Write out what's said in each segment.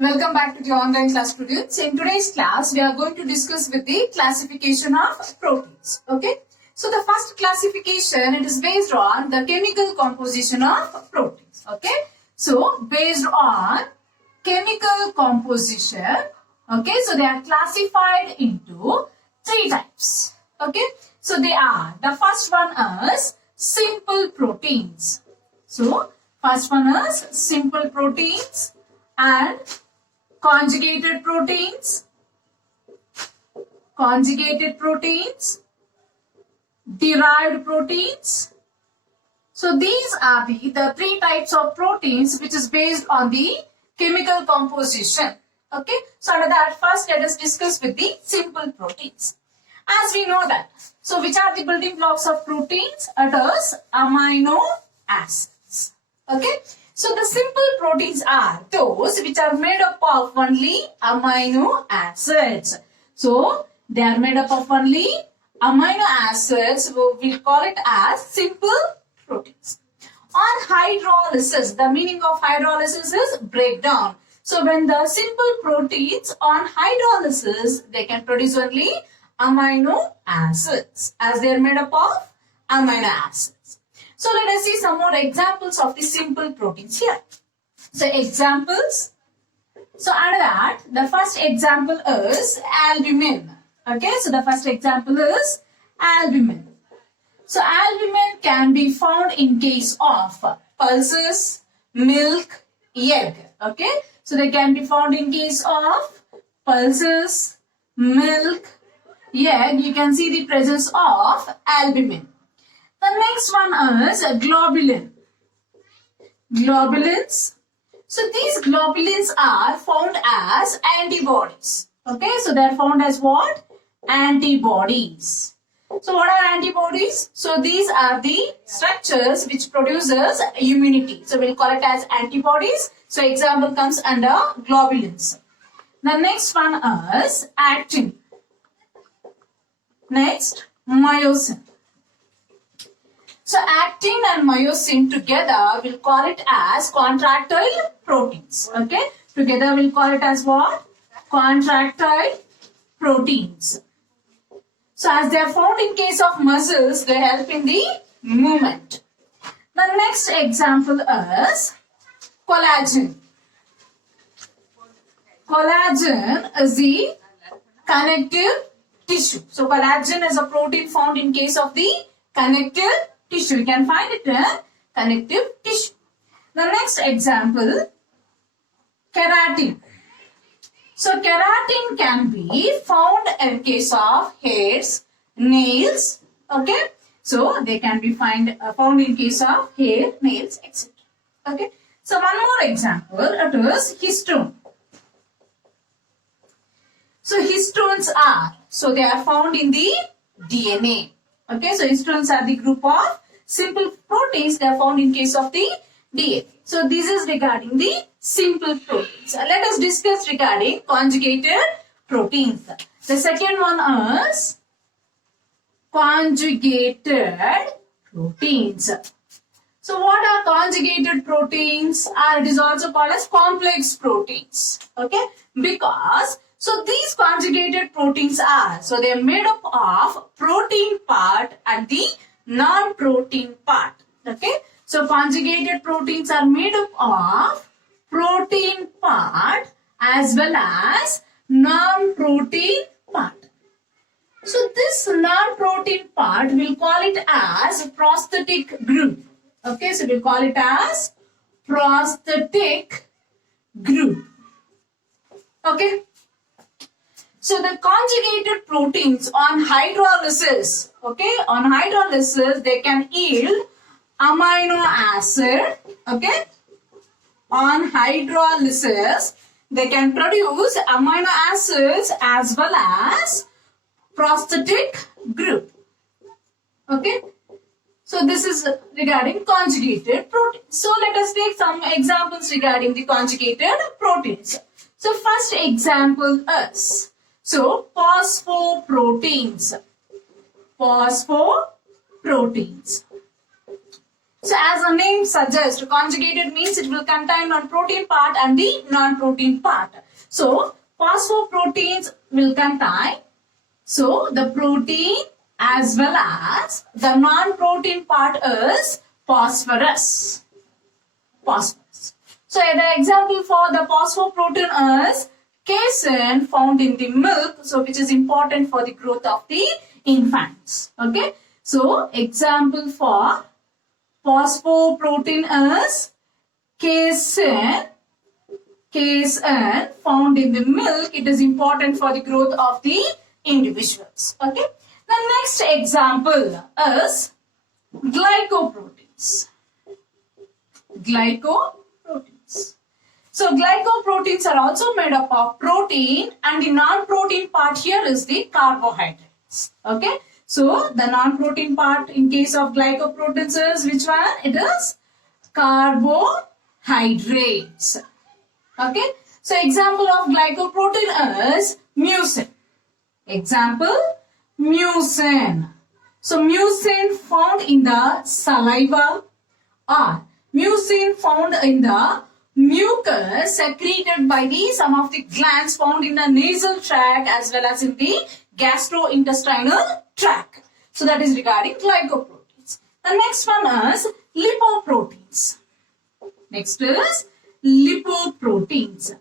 Welcome back to the online class, students. In today's class, we are going to discuss with the classification of proteins. Okay. So the first classification, it is based on the chemical composition of proteins. Okay. So based on chemical composition, okay. So they are classified into three types. Okay. So they are, the first one is simple proteins. So first one is simple proteins and conjugated proteins, derived proteins. So these are the three types of proteins which is based on the chemical composition. Okay. So under that, first let us discuss with the simple proteins. As we know that, so which are the building blocks of proteins? It is amino acids. Okay. So the simple proteins are those which are made up of only amino acids. So they are made up of only amino acids. We'll call it as simple proteins. On hydrolysis, the meaning of hydrolysis is breakdown. So when the simple proteins on hydrolysis, they can produce only amino acids as they are made up of amino acids. So let us see some more examples of the simple proteins here. So examples. So under that, the first example is albumin. Okay, so the first example is albumin. So albumin can be found in case of pulses, milk, egg. Okay, so they can be found in case of pulses, milk, egg. You can see the presence of albumin. The next one is globulin. Globulins. So these globulins are found as antibodies. Okay, so they are found as what? Antibodies. So what are antibodies? So these are the structures which produces immunity. So we'll call it as antibodies. So example comes under globulins. The next one is actin. Next, myosin. So actin and myosin together, we'll call it as contractile proteins. Okay. Together we'll call it as what? Contractile proteins. So as they are found in case of muscles, they help in the movement. The next example is collagen. Collagen is the connective tissue. So collagen is a protein found in case of the connective tissue. You can find it in connective tissue. The next example, keratin. So keratin can be found in case of hairs, nails. Okay. So they can be found in case of hair, nails, etc. Okay. So one more example, it is histone. So histones are, so they are found in the DNA. Okay, so histones are the group of simple proteins. They are found in case of the DNA. So this is regarding the simple proteins. Let us discuss regarding conjugated proteins. The second one is conjugated proteins. So what are conjugated proteins? It is also called as complex proteins. Okay, because so these conjugated proteins are, so they are made up of protein part and the non-protein part. Okay. So conjugated proteins are made up of protein part as well as non-protein part. So this non-protein part, we'll call it as prosthetic group. Okay. So we'll call it as prosthetic group. Okay. So the conjugated proteins on hydrolysis, okay, on hydrolysis, they can yield amino acid, okay. On hydrolysis, they can produce amino acids as well as prosthetic group, okay. So this is regarding conjugated proteins. So let us take some examples regarding the conjugated proteins. So first example is, so phosphoproteins. Phosphoproteins. So as the name suggests, conjugated means it will contain non-protein part and the non-protein part. So phosphoproteins will contain the protein as well as the non-protein part is phosphorus. Phosphorus. So the example for the phosphoprotein is casein found in the milk, so which is important for the growth of the infants. Okay. So example for phosphoprotein is casein found in the milk. It is important for the growth of the individuals. Okay. The next example is glycoproteins. Glycoproteins. So glycoproteins are also made up of protein, and the non-protein part here is the carbohydrates. Okay. So the non-protein part in case of glycoproteins is which one? It is carbohydrates. Okay. So example of glycoprotein is mucin. Example, mucin. So mucin found in the saliva or mucin found in the mucus secreted by some of the glands found in the nasal tract as well as in the gastrointestinal tract. So that is regarding glycoproteins. The next one is lipoproteins. Next is lipoproteins.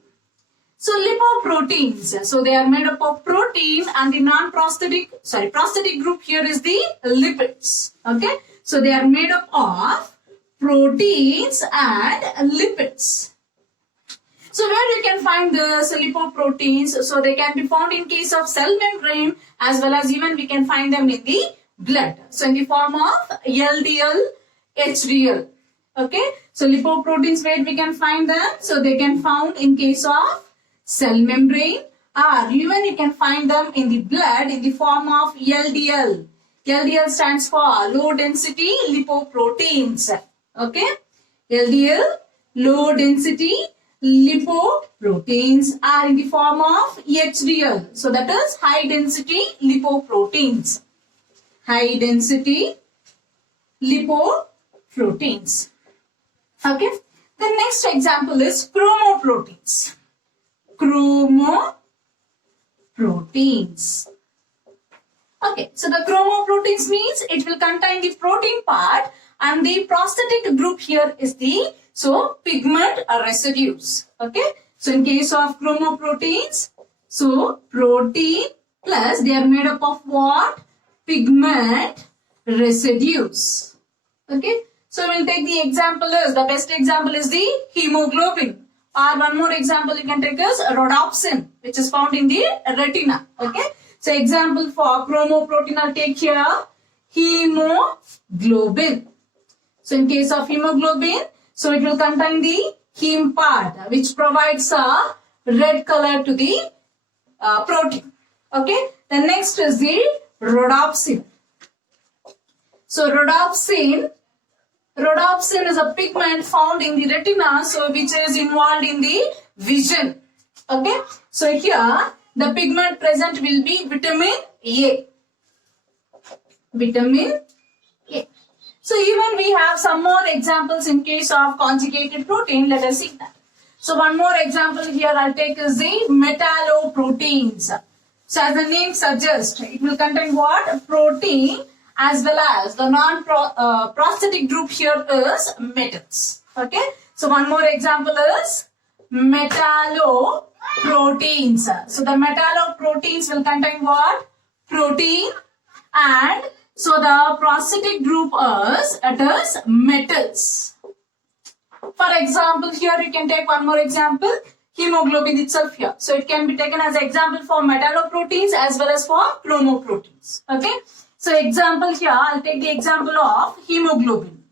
So lipoproteins, so they are made up of protein and the prosthetic group here is the lipids. Okay. So they are made up of proteins and lipids. So where you can find the lipoproteins? So they can be found in case of cell membrane as well as even we can find them in the blood. So in the form of LDL, HDL. Okay. So lipoproteins where we can find them? So they can found in case of cell membrane or even you can find them in the blood in the form of LDL. LDL stands for low density lipoproteins. Okay. LDL, low density lipoproteins are in the form of HDL. So that is high density lipoproteins. High density lipoproteins. Okay. The next example is chromoproteins. Chromoproteins. Okay. So the chromoproteins means it will contain the protein part and the prosthetic group here is the pigment residues. Okay. So in case of chromoproteins, so protein plus they are made up of what? Pigment residues. Okay. So we'll take the example is, the best example is the hemoglobin. Or one more example you can take is rhodopsin, which is found in the retina. Okay. So example for chromoprotein I'll take here hemoglobin. So in case of hemoglobin, so it will contain the heme part which provides a red color to the protein. Okay. The next is the rhodopsin. So rhodopsin is a pigment found in the retina, so which is involved in the vision. Okay. So here the pigment present will be vitamin A. Vitamin A. So even we have some more examples in case of conjugated protein. Let us see that. So one more example here I'll take is the metalloproteins. So as the name suggests, it will contain what? Protein as well as the non-prosthetic group here is metals. Okay. So one more example is metalloproteins. So the metalloproteins will contain what? Protein, and so the prosthetic group is metals. For example, here you can take one more example, hemoglobin itself here. So it can be taken as example for metalloproteins as well as for chromoproteins. Okay. So example here, I'll take the example of hemoglobin.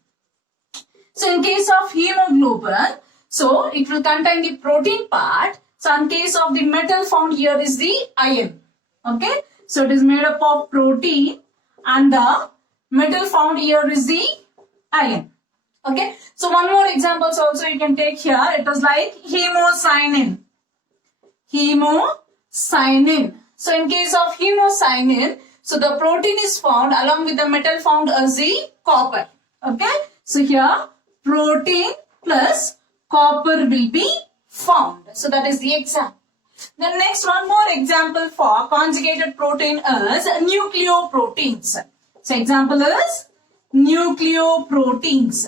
So in case of hemoglobin, so it will contain the protein part. So in case of the metal found here is the iron. Okay. So it is made up of protein and the metal found here is the iron. Okay. So one more examples also you can take here. It is like hemocyanin. Hemocyanin. So in case of hemocyanin, so the protein is found along with the metal found as the copper. Okay. So here protein plus copper will be found. So that is the example. The next one more example for conjugated protein is nucleoproteins. So example is nucleoproteins.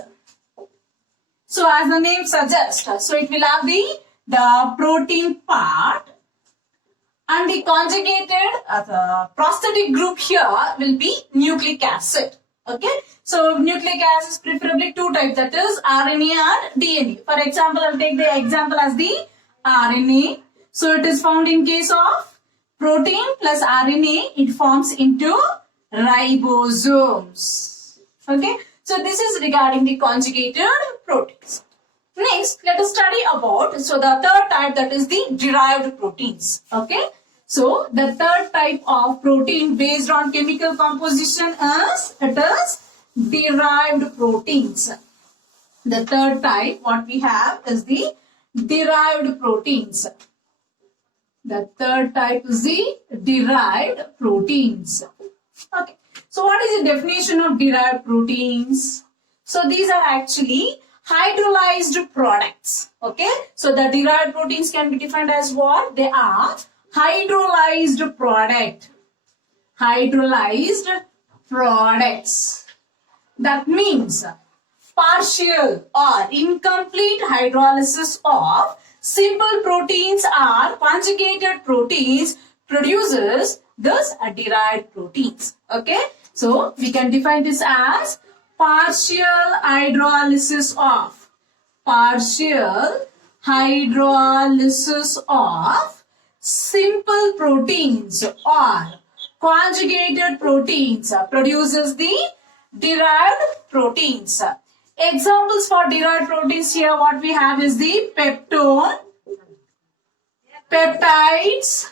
So as the name suggests, so it will have the protein part, and the conjugated the prosthetic group here will be nucleic acid. Okay, so nucleic acid is preferably two types, that is RNA and DNA. For example, I'll take the example as the RNA. So it is found in case of protein plus RNA, it forms into ribosomes. Okay, so this is regarding the conjugated proteins. Next, let us study about the third type, that is the derived proteins. Okay, so the third type of protein based on chemical composition is derived proteins. The third type what we have is the derived proteins. The third type is the derived proteins. Okay, so what is the definition of derived proteins? So these are actually hydrolyzed products. Okay, so the derived proteins can be defined as what? They are hydrolyzed product. Hydrolyzed products. That means partial or incomplete hydrolysis of simple proteins or conjugated proteins produces thus derived proteins. Okay, so we can define this as partial hydrolysis of simple proteins or conjugated proteins produces the derived proteins. Examples for derived proteins here what we have is the peptone, peptides,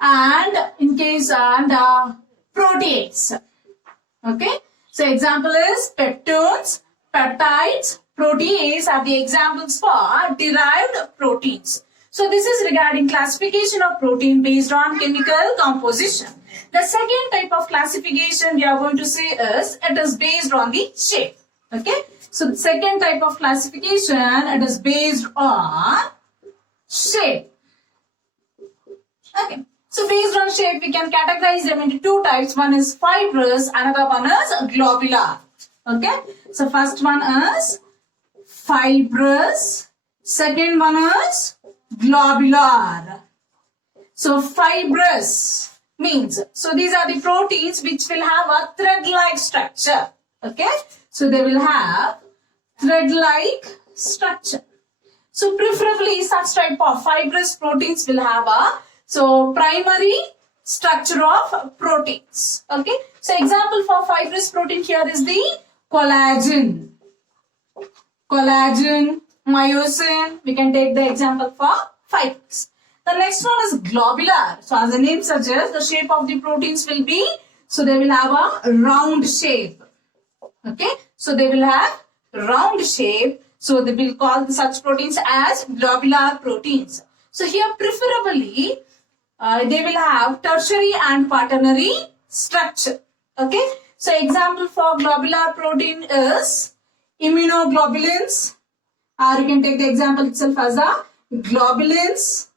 and in case and protease. Okay, so example is peptones, peptides, protease are the examples for derived proteins. So this is regarding classification of protein based on chemical composition. The second type of classification we are going to say is it is based on the shape. Okay, so the second type of classification, it is based on shape. Okay, so based on shape we can categorize them into two types. One is fibrous, another one is globular. Okay, so first one is fibrous, second one is globular. So fibrous means, so these are the proteins which will have a thread-like structure. Okay, so they will have thread-like structure. So preferably such type of fibrous proteins will have a primary structure of proteins. Okay, so example for fibrous protein here is the collagen, myosin. We can take the example for fibers. The next one is globular. So as the name suggests, the shape of the proteins will be, so they will have a round shape. Okay, so they will have round shape. So they will call such proteins as globular proteins. So here preferably they will have tertiary and quaternary structure. Okay, so example for globular protein is immunoglobulins, or you can take the example itself as the globulins.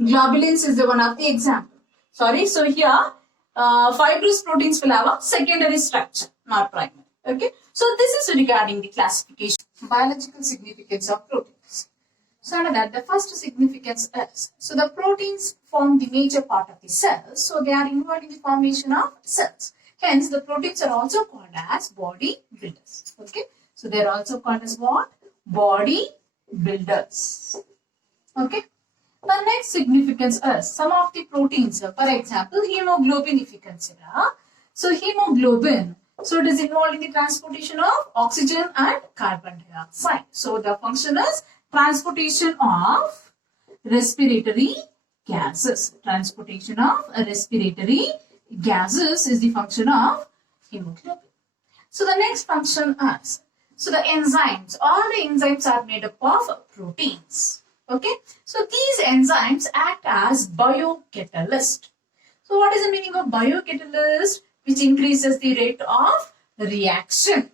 Globulins is the one of the example. Sorry, so here fibrous proteins will have a secondary structure, not primary. Okay, so this is regarding the classification. Biological significance of proteins. So under that, the first significance is, so the proteins form the major part of the cells, so they are involved in the formation of cells. Hence, the proteins are also called as body builders. Okay, so they are also called as what? Body builders. Okay. The next significance is some of the proteins, for example, hemoglobin if you consider. So hemoglobin, so it is involved in the transportation of oxygen and carbon dioxide. So the function is transportation of respiratory gases. Transportation of respiratory gases is the function of hemoglobin. So the next function is, so the enzymes, all the enzymes are made up of proteins. Okay, so these enzymes act as biocatalyst. So what is the meaning of biocatalyst? Which increases the rate of reaction.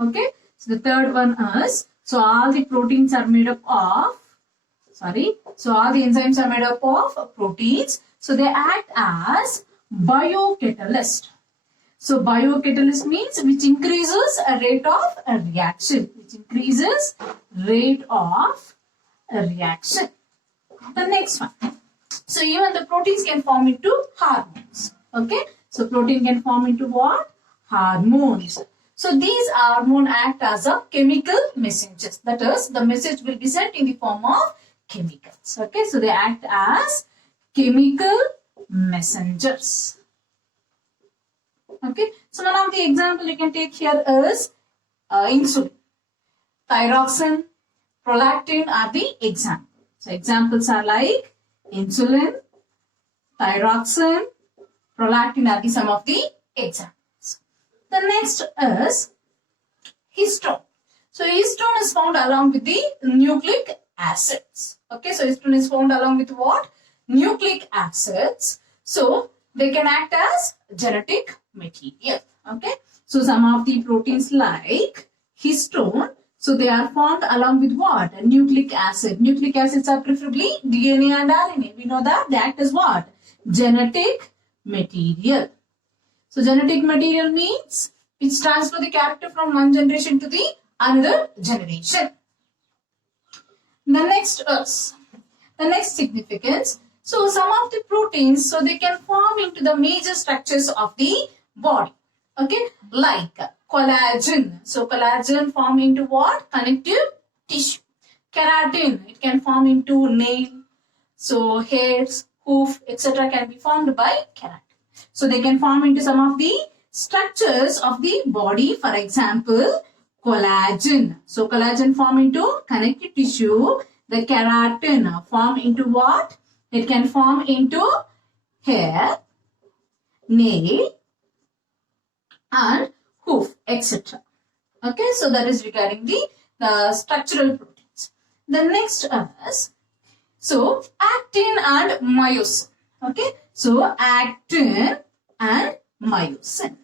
Okay. So the third one is, so all the proteins are made up of, so all the enzymes are made up of proteins. So they act as biocatalyst. So biocatalyst means which increases a rate of a reaction. Which increases rate of a reaction. The next one. So even the proteins can form into hormones. Okay. So protein can form into what? Hormones. So these hormones act as a chemical messengers. That is, the message will be sent in the form of chemicals. Okay. So they act as chemical messengers. Okay. So one of the example you can take here is insulin. Thyroxine, prolactin are the examples. So examples are like insulin, thyroxine, prolactin are the some of the examples. The next is histone. So histone is found along with the nucleic acids. Okay, so histone is found along with what? Nucleic acids. So they can act as genetic material. Okay, so some of the proteins like histone, so they are formed along with what? A nucleic acid. Nucleic acids are preferably DNA and RNA. We know that they act as what? Genetic material. So genetic material means which transfer the character from one generation to the another generation. The next significance. So some of the proteins, so they can form into the major structures of the body. Okay, like collagen. So collagen form into what? Connective tissue. Keratin, it can form into nail. So hairs, hoof, etc. can be formed by keratin. So they can form into some of the structures of the body. For example, collagen. So collagen form into connective tissue. The keratin form into what? It can form into hair, nail, and hoof, etc. Okay, so that is regarding the structural proteins. The next is, so actin and myosin. Okay, so actin and myosin.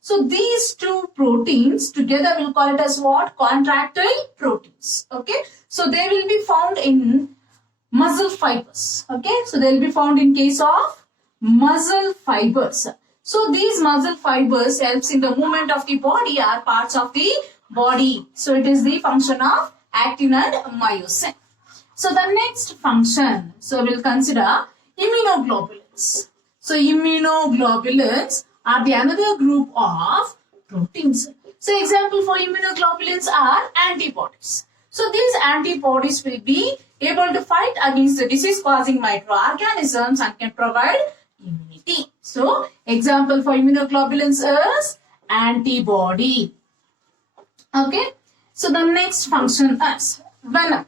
So these two proteins together we'll call it as what? Contractile proteins. Okay, so they will be found in muscle fibers. Okay, so they will be found in case of muscle fibers. So these muscle fibers helps in the movement of the body, are parts of the body. So it is the function of actin and myosin. So the next function, so we'll consider immunoglobulins. So immunoglobulins are the another group of proteins. So example for immunoglobulins are antibodies. So these antibodies will be able to fight against the disease causing microorganisms and can provide immunity. So example for immunoglobulins is antibody. Okay. So the next function is venom.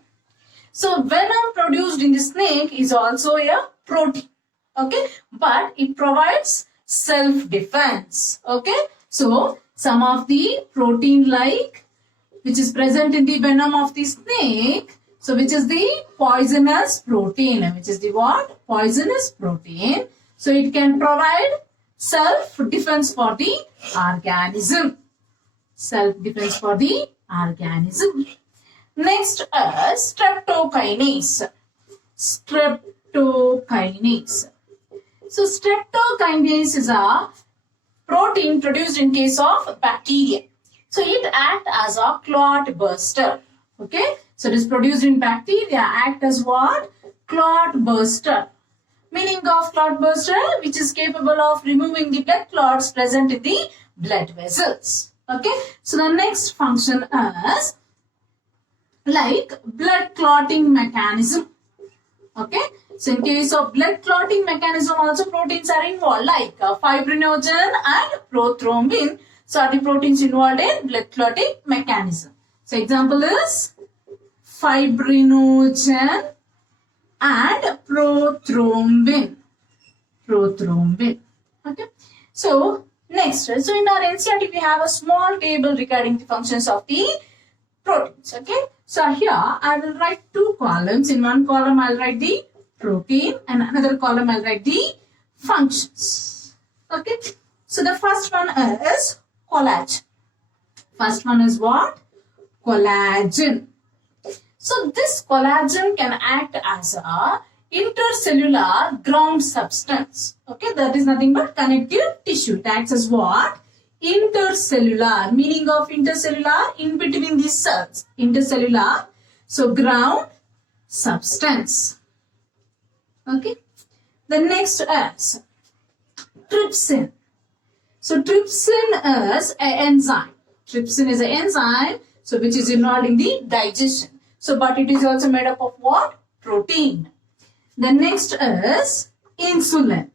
So venom produced in the snake is also a protein. Okay. But it provides self-defense. Okay. So some of the protein like which is present in the venom of the snake. So which is the poisonous protein. Which is the what? Poisonous protein. So it can provide self-defense for the organism. Self-defense for the organism. Next is streptokinase. Streptokinase. So streptokinase is a protein produced in case of bacteria. So it acts as a clot buster. Okay. So it is produced in bacteria, act as what? Clot buster. Meaning of clot buster, which is capable of removing the blood clots present in the blood vessels. Okay. So the next function is like blood clotting mechanism. Okay. So in case of blood clotting mechanism also proteins are involved like fibrinogen and prothrombin. So are the proteins involved in blood clotting mechanism. So example is fibrinogen and prothrombin. Prothrombin. Okay. So next, so in our NCERT we have a small table regarding the functions of the proteins. Okay. So here I will write two columns. In one column I'll write the protein and another column I'll write the functions. Okay. So the first one is collagen. First one is what? Collagen. So this collagen can act as a intercellular ground substance. Okay, that is nothing but connective tissue. It acts as what? Intercellular. Meaning of intercellular? In between these cells. Intercellular. So ground substance. Okay. The next is trypsin. So trypsin is an enzyme. Trypsin is an enzyme, so which is involved in the digestion. So, but it is also made up of what? Protein. The next is insulin.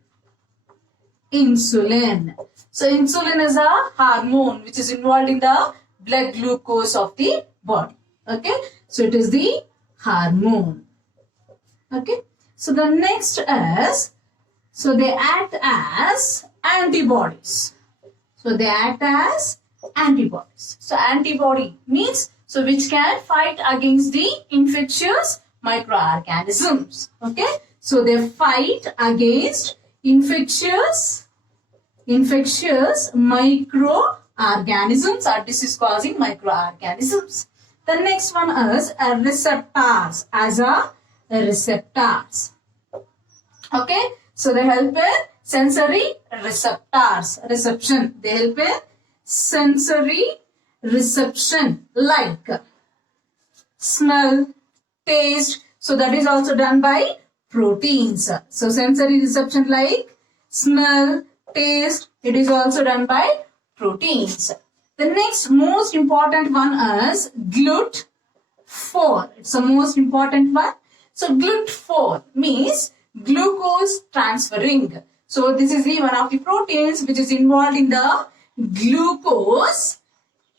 Insulin. So, insulin is a hormone which is involved in the blood glucose of the body. Okay. So, it is the hormone. Okay. So, the next is, so they act as antibodies. So, they act as antibodies. So, antibody means, so which can fight against the infectious microorganisms. Okay. So, they fight against infectious microorganisms or disease-causing microorganisms. The next one is receptors, as a receptors. Okay. So, they help in sensory receptors, reception. They help in sensory reception like smell, taste. So, that is also done by proteins. So, sensory reception like smell, taste, it is also done by proteins. The next most important one is GLUT4. It's the most important one. So, GLUT4 means glucose transferring. So, this is the one of the proteins which is involved in the glucose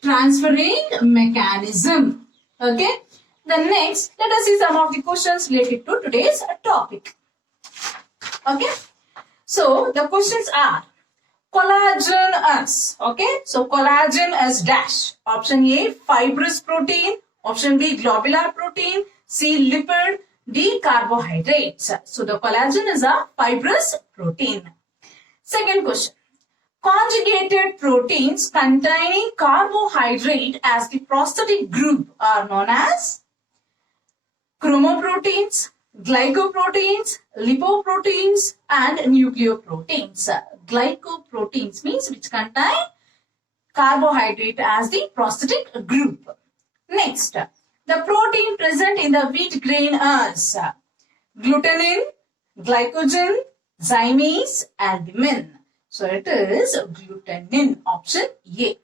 transferring mechanism. Okay. The next, let us see some of the questions related to today's topic. Okay. So, the questions are, collagen is, okay. So, collagen is dash. Option A, fibrous protein. Option B, globular protein. C, lipid. D, carbohydrates. So, the collagen is a fibrous protein. Second question. Conjugated proteins containing carbohydrate as the prosthetic group are known as chromoproteins, glycoproteins, lipoproteins, and nucleoproteins. Glycoproteins means which contain carbohydrate as the prosthetic group. Next, the protein present in the wheat grain is glutenin, glycogen, zymase, albumin. So, it is glutenin, option A.